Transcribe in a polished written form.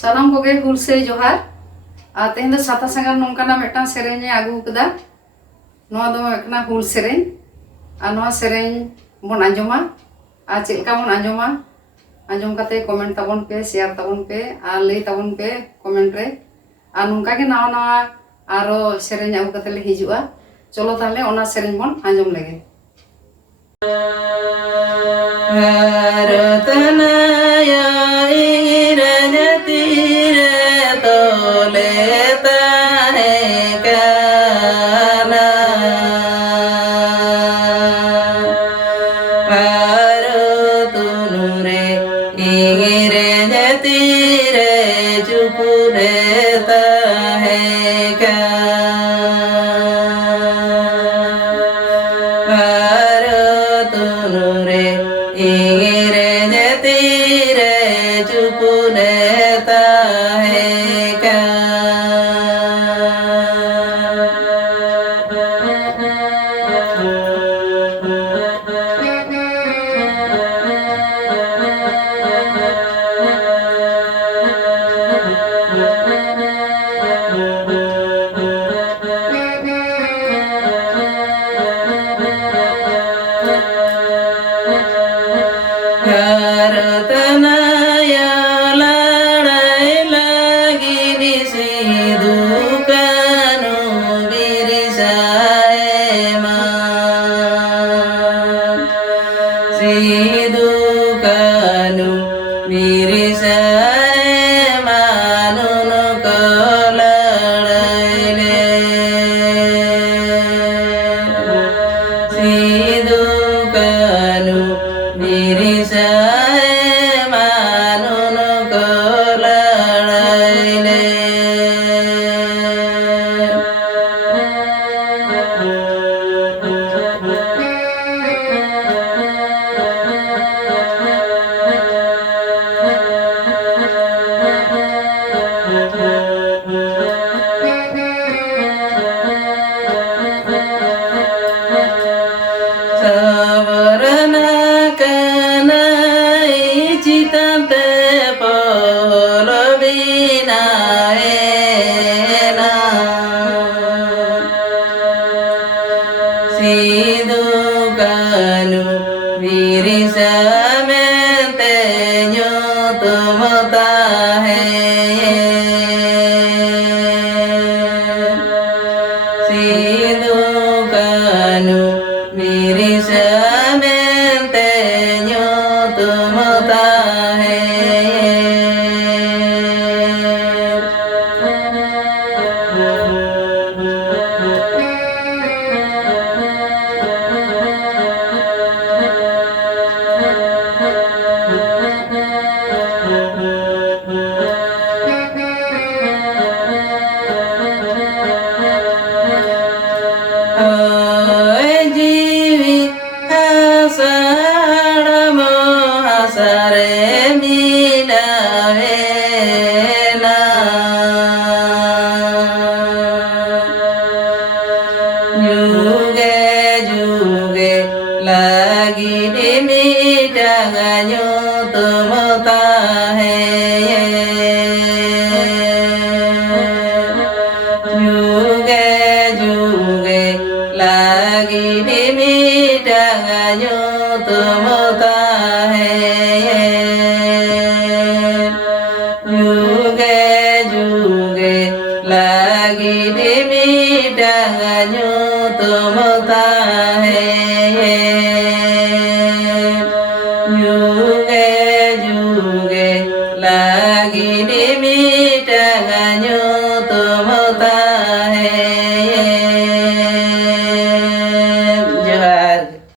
Sanam koge hulse johar. Tehna sata sangar nongkana metang serenya agu keda. Noa do ekna hul sereng. Noa sereng bon anjoma. Chilka bon anjoma. Anjom kate comment tabon pe, share tabon pe, lay tabon pe comment re. Nongka ge nawa nawa aro sereng agu kate le hijua. Cholo tahle ona sereng bon anjom lege. Bharatanaya iranatire toleta hai kana Bharatunure iranatire chupureta hai Bharatunure iranatire chupureta Bharatanaya ladai lagi di sidukanu birisaeman sidukanu birisaeman unukaladaile sidukanu birisaeman unukaladaile Savarana kanai citante polovina ena sidukanu virisamente nyutumata sidukanu virisamente nyutumata jiwi hasadamo hasare milavena juge juge lagi dimitanga nyutumata juge juge lagi dimitanga nyutumata juge juge lagi dimitanga nyutumata